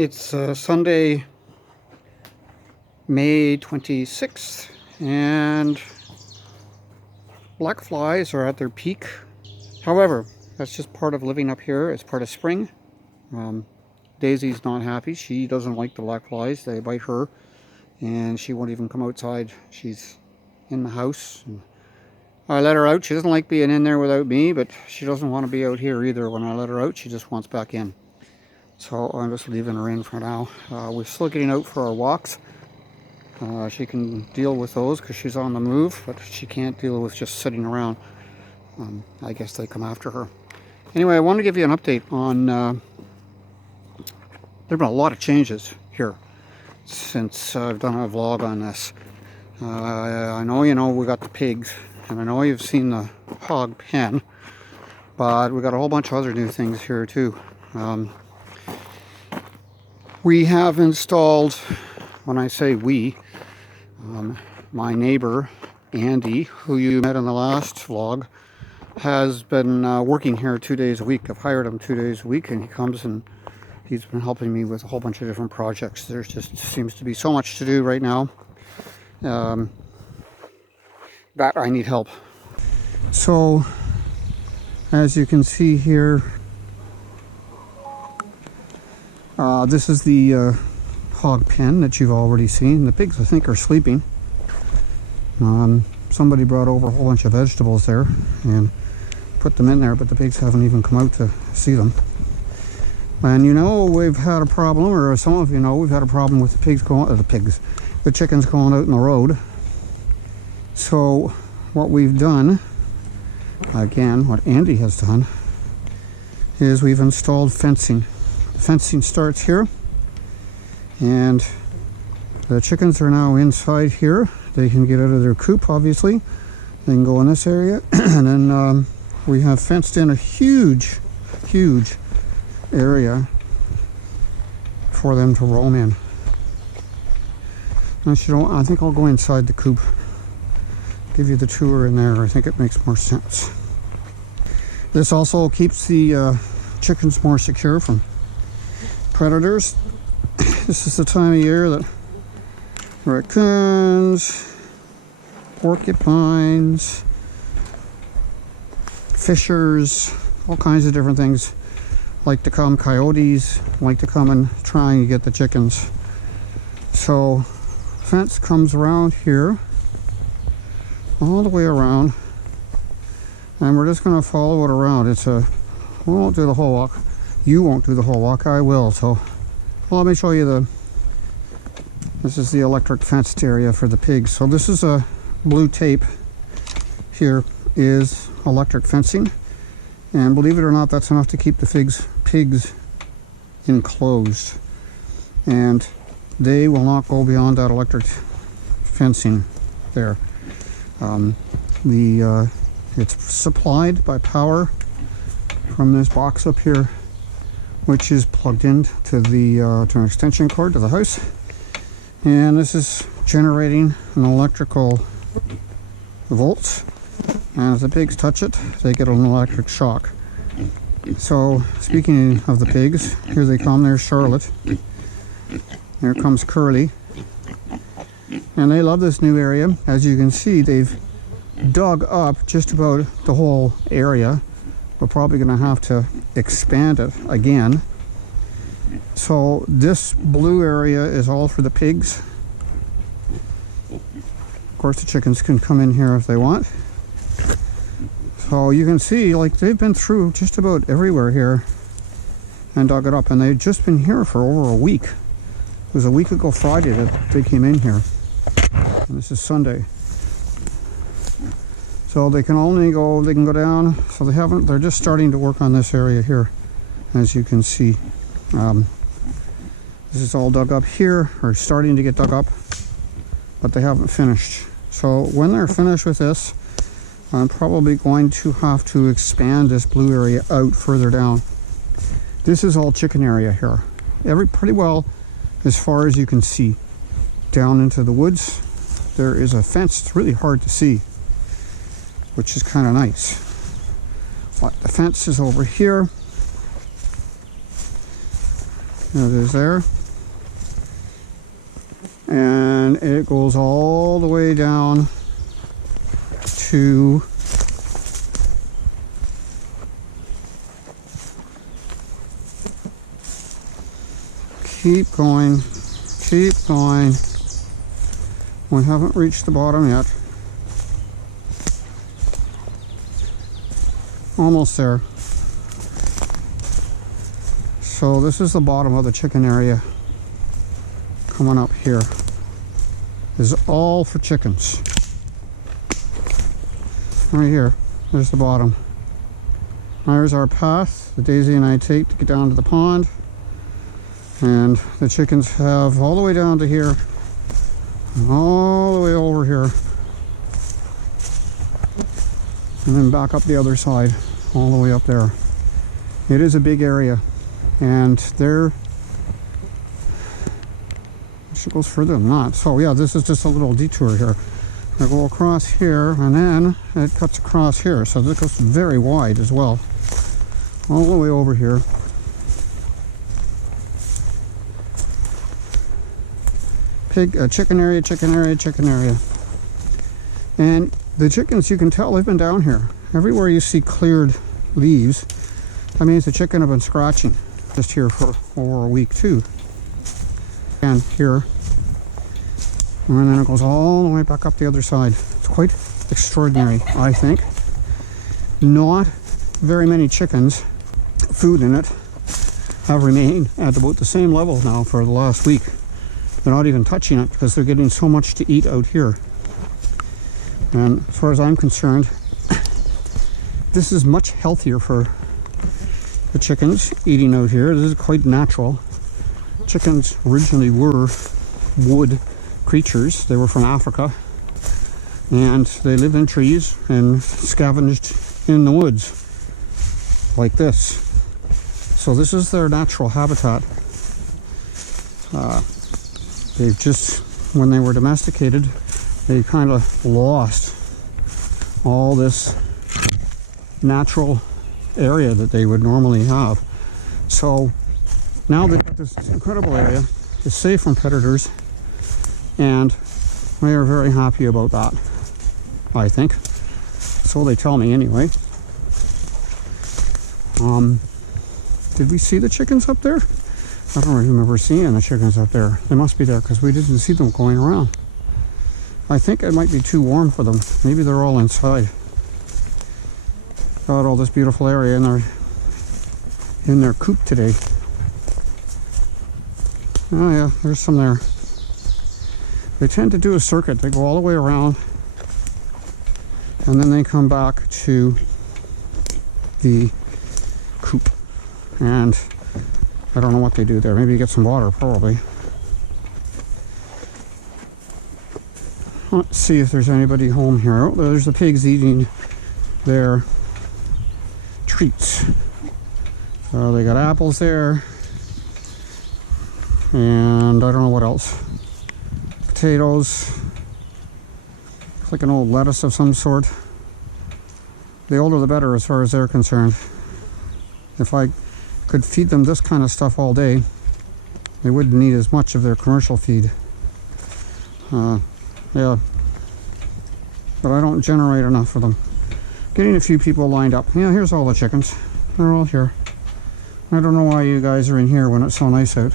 It's Sunday, May 26th, and black flies are at their peak. However, that's just part of living up here. It's part of spring. Daisy's not happy. She doesn't like the black flies. They bite her, and she won't even come outside. She's in the house. I let her out. She doesn't like being in there without me, but she doesn't want to be out here either. When I let her out, she just wants back in. So I'm just leaving her in for now. We're still getting out for our walks. She can deal with those because she's on the move, but she can't deal with just sitting around. I guess they come after her. Anyway, I want to give you an update on... there have been a lot of changes here since I've done a vlog on this. I know you know we got the pigs, and I know you've seen the hog pen, but we got a whole bunch of other new things here too. We have installed, when I say we, my neighbor Andy, who you met in the last vlog, has been working here 2 days a week. I've hired him 2 days a week, and he comes and he's been helping me with a whole bunch of different projects. There just seems to be so much to do right now that I need help. So, as you can see here, this is the hog pen that you've already seen. The pigs, I think, are sleeping. Somebody brought over a whole bunch of vegetables there and put them in there, but the pigs haven't even come out to see them. And you know, we've had a problem, or some of you know, we've had a problem with the chickens going out in the road. So what we've done, again, what Andy has done, is we've installed fencing. The fencing starts here, and the chickens are now inside here. They can get out of their coop, obviously. They can go in this area, and then we have fenced in a huge area for them to roam in. I think I'll go inside the coop, give you the tour in there. I think it makes more sense. This also keeps the chickens more secure from predators. This is the time of year that raccoons, porcupines, fishers, all kinds of different things like to come, coyotes like to come and try and get the chickens. So fence comes around here, all the way around, and we're just going to follow it around. We won't do the whole walk. You won't do the whole walk, I will. So, well, let me show you this is the electric fenced area for the pigs. So this is a blue tape. Here is electric fencing. And believe it or not, that's enough to keep the pigs enclosed. And they will not go beyond that electric fencing there. It's supplied by power from this box up here, which is plugged in to an extension cord to the house. And this is generating an electrical volts. And if the pigs touch it, they get an electric shock. So, speaking of the pigs, here they come. There's Charlotte. Here comes Curly. And they love this new area. As you can see, they've dug up just about the whole area. We're probably going to have to expand it again. So this blue area is all for the pigs. Of course, the chickens can come in here if they want. So you can see, like, they've been through just about everywhere here and dug it up, and they've just been here for over a week. It was a week ago Friday that they came in here, and this is Sunday. So they can go down. So they're just starting to work on this area here, as you can see. This is all dug up here, or starting to get dug up, but they haven't finished. So when they're finished with this, I'm probably going to have to expand this blue area out further down. This is all chicken area here. Pretty well as far as you can see. Down into the woods, there is a fence. It's really hard to see, which is kind of nice. But the fence is over here. There it is there. And it goes all the way down to keep going, keep going. We haven't reached the bottom yet. Almost there. So this is the bottom of the chicken area. Coming up here is all for chickens. Right here, there's the bottom. There's our path that Daisy and I take to get down to the pond. And the chickens have all the way down to here, and all the way over here, and then back up the other side, all the way up there. It is a big area, and there, it goes further than that. So yeah, this is just a little detour here. I go across here, and then it cuts across here, so this goes very wide as well, all the way over here. Chicken area, chicken area, chicken area. And the chickens, you can tell they've been down here. Everywhere you see cleared leaves, that means the chicken have been scratching. Just here for over a week too. And here, and then it goes all the way back up the other side. It's quite extraordinary, I think. Not very many chickens, food in it, have remained at about the same level now for the last week. They're not even touching it because they're getting so much to eat out here. And as far as I'm concerned, this is much healthier for the chickens eating out here. This is quite natural. Chickens originally were wood creatures. They were from Africa, and they lived in trees and scavenged in the woods like this. So this is their natural habitat. They've just, when they were domesticated, they kind of lost all this natural area that they would normally have. So now they've got this incredible area. It's safe from predators, and they are very happy about that, I think. So they tell me anyway. Did we see the chickens up there? I don't remember seeing the chickens up there. They must be there because we didn't see them going around. I think it might be too warm for them. Maybe they're all inside. Got all this beautiful area in their coop today. Oh yeah, there's some there. They tend to do a circuit. They go all the way around, and then they come back to the coop. And I don't know what they do there. Maybe get some water, probably. Let's see if there's anybody home here. Oh, there's the pigs eating their treats. So they got apples there. And I don't know what else. Potatoes. Looks like an old lettuce of some sort. The older the better as far as they're concerned. If I could feed them this kind of stuff all day, they wouldn't need as much of their commercial feed. Yeah, but I don't generate enough for them. Getting a few people lined up. Yeah, here's all the chickens. They're all here. I don't know why you guys are in here when it's so nice out.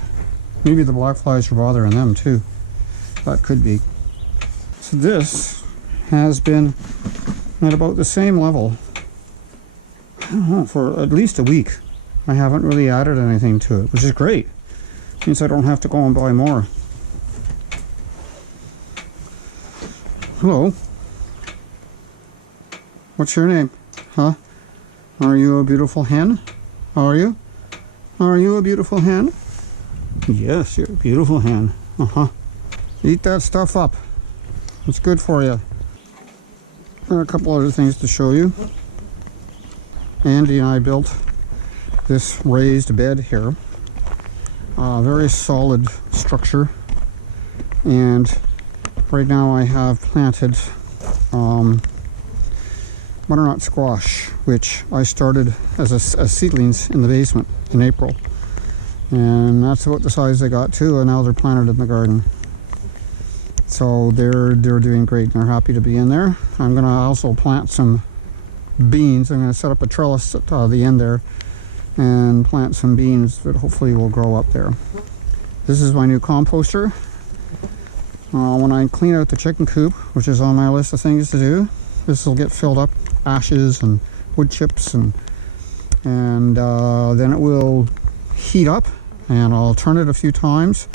Maybe the black flies are bothering them too. That could be. So this has been at about the same level, I don't know, for at least a week. I haven't really added anything to it, which is great. Means I don't have to go and buy more. Hello. What's your name? Huh? Are you a beautiful hen? Are you? Are you a beautiful hen? Yes, you're a beautiful hen. Uh-huh. Eat that stuff up. It's good for you. There are a couple other things to show you. Andy and I built this raised bed here. Very solid structure. And right now I have planted butternut squash, which I started as seedlings in the basement in April. And that's about the size they got too, and now they're planted in the garden. So they're doing great, and they're happy to be in there. I'm going to also plant some beans. I'm going to set up a trellis at the end there and plant some beans that hopefully will grow up there. This is my new composter. When I clean out the chicken coop, which is on my list of things to do, this will get filled up, ashes and wood chips, and then it will heat up, and I'll turn it a few times,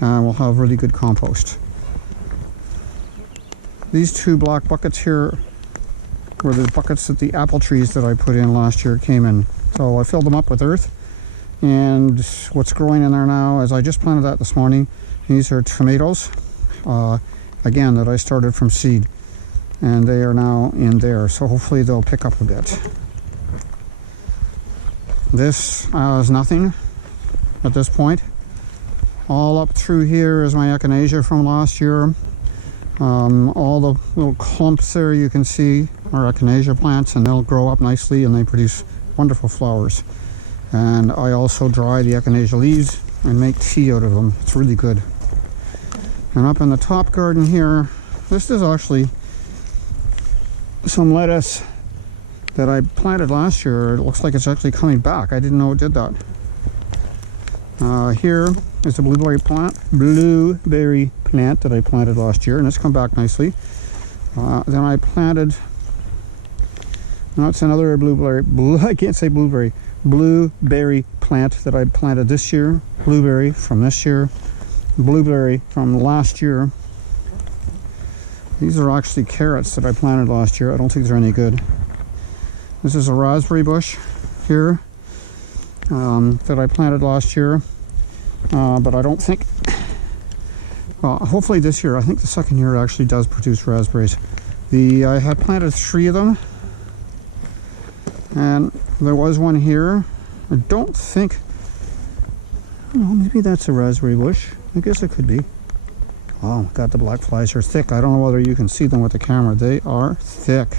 and we'll have really good compost. These two black buckets here were the buckets that the apple trees that I put in last year came in. So I filled them up with earth, and what's growing in there now is I just planted that this morning. These are tomatoes, again, that I started from seed, and they are now in there, so hopefully they'll pick up a bit. This is nothing at this point. All up through here is my echinacea from last year. All the little clumps there you can see are echinacea plants, and they'll grow up nicely and they produce wonderful flowers. And I also dry the echinacea leaves and make tea out of them. It's really good. And up in the top garden here, this is actually some lettuce that I planted last year. It looks like it's actually coming back. I didn't know it did that. Here is the blueberry plant that I planted last year, and it's come back nicely. Then I planted, now it's another blueberry plant that I planted this year. Blueberry from this year, blueberry from last year. These are actually carrots that I planted last year. I don't think they're any good. This is a raspberry bush here that I planted last year, but I don't think, well, hopefully this year, I think the second year actually does produce raspberries. I had planted 3 of them, and there was one here. I don't think, well, maybe that's a raspberry bush. I guess it could be. Oh God, the black flies are thick. I don't know whether you can see them with the camera. They are thick.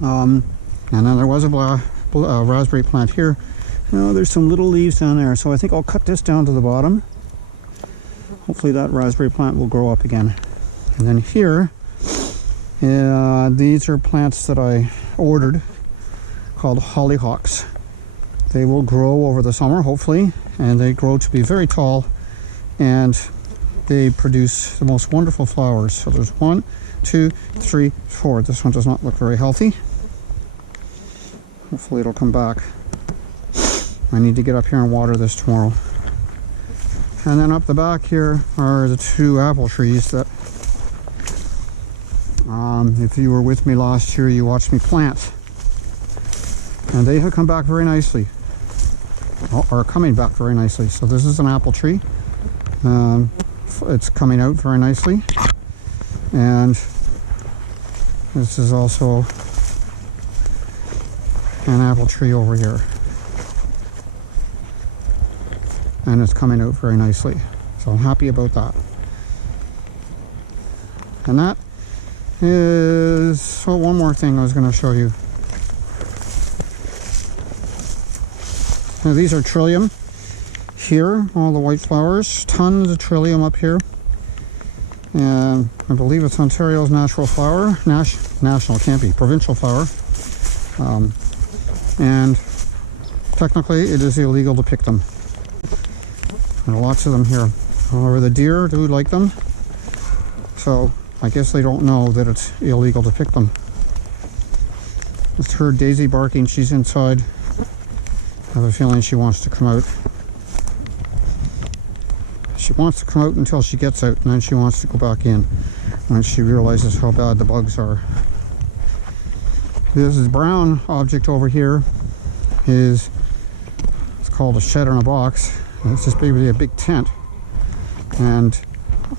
And then there was a raspberry plant here. Oh, there's some little leaves down there, so I think I'll cut this down to the bottom. Hopefully that raspberry plant will grow up again. And then here, these are plants that I ordered called hollyhocks. They will grow over the summer, hopefully, and they grow to be very tall, and they produce the most wonderful flowers. So there's 1, 2, 3, 4. This one does not look very healthy. Hopefully it'll come back. I need to get up here and water this tomorrow. And then up the back here are the 2 apple trees that, if you were with me last year, you watched me plant. And they have come back very nicely. Are coming back very nicely. So this is an apple tree. It's coming out very nicely. And this is also an apple tree over here. And it's coming out very nicely. So I'm happy about that. And that is, well, one more thing I was going to show you. Now these are trillium here, all the white flowers, tons of trillium up here. And I believe it's Ontario's natural flower, national, can't be, provincial flower. And technically it is illegal to pick them. There are lots of them here. However, the deer do like them, so I guess they don't know that it's illegal to pick them. Just heard Daisy barking. She's inside. I have a feeling she wants to come out. She wants to come out until she gets out, and then she wants to go back in when she realizes how bad the bugs are. This is brown object over here. It's called a shed in a box. It's just basically a big tent, and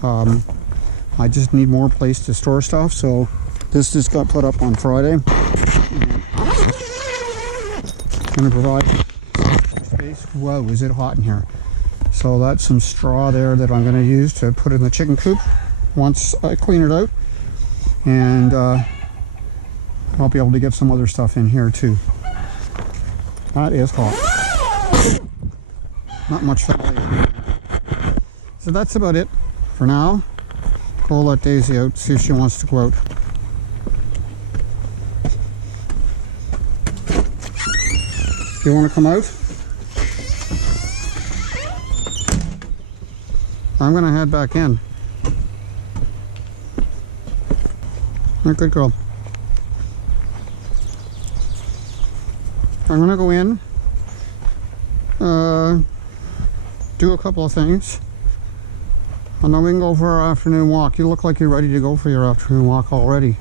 I just need more place to store stuff, so this just got put up on Friday. And it's going to provide space. Whoa, is it hot in here? So that's some straw there that I'm going to use to put in the chicken coop once I clean it out, and I'll be able to get some other stuff in here too. That is hot. not much value. So that's about it for now. Go let Daisy out, see if she wants to go out. Do you want to come out? I'm going to head back in. You're a good girl. I'm going to go in, do a couple of things, and then we can go for our afternoon walk. You look like you're ready to go for your afternoon walk already.